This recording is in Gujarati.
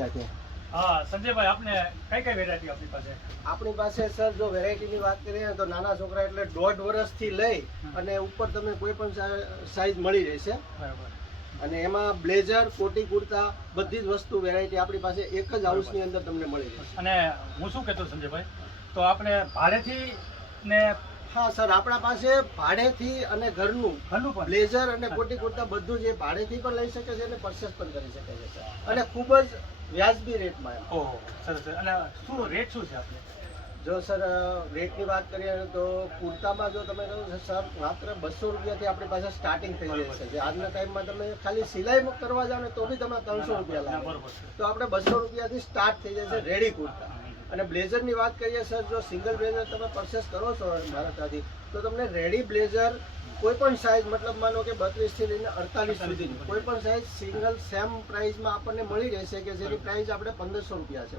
રૂપિયા છે। હા સંજયભાઈ, આપને કઈ વેરાયટી આપણી પાસે? આપણી પાસે સર જો વેરાયટીની વાત કરીએ તો નાના છોકરા એટલે 1.5 વર્ષથી લઈ અને ઉપર તમને કોઈ પણ સાઈઝ મળી રહેશે। બરાબર। અને એમાં બ્લેઝર, કોટી કુર્તા બધી જ વસ્તુ વેરાયટી આપણી પાસે એક જ હાઉસની અંદર તમને મળી રહેશે। અને હું શું કહેતો સંજયભાઈ, તો આપણે ભાડેથી ને હા સર, આપણા પાસે ભાડેથી અને ઘરનું પણ બ્લેઝર અને કોટી કુર્તા બધું જે ભાડેથી પણ લઈ શકે છે અને પરચેસ પણ કરી શકે છે સર, અને ખૂબ જ વ્યાજબી રેટમાં એમ। ઓહો સરસ। અને શું રેટ શું છે આપણે? જો સર રેટની વાત કરીએ તો કુર્તામાં જો તમે કહો છો સર માત્ર 200 રૂપિયાથી આપણી પાસે સ્ટાર્ટિંગ થઈ જાય છે। જે આજના ટાઈમમાં તમે ખાલી સિલાઈ કરવા જાઓ ને તો બી તમે 300 રૂપિયા લાગે, બરોબર છે। તો આપણે 200 રૂપિયાથી સ્ટાર્ટ થઈ જાય છે રેડી કુર્તા। અને બ્લેઝરની વાત કરીએ સર, જો સિંગલ બ્લેઝર તમે પરચેસ કરો છો મારા ત્યાંથી તો તમને રેડી બ્લેઝર કોઈ પણ સાઇઝ, મતલબ માનો કે 32 થી લઈને 48 સુધી કોઈ પણ સાઇઝ સિંગલ સેમ પ્રાઇસમાં આપણને મળી રહેશે, કે જેની પ્રાઇસ આપણે 1500 રૂપિયા છે।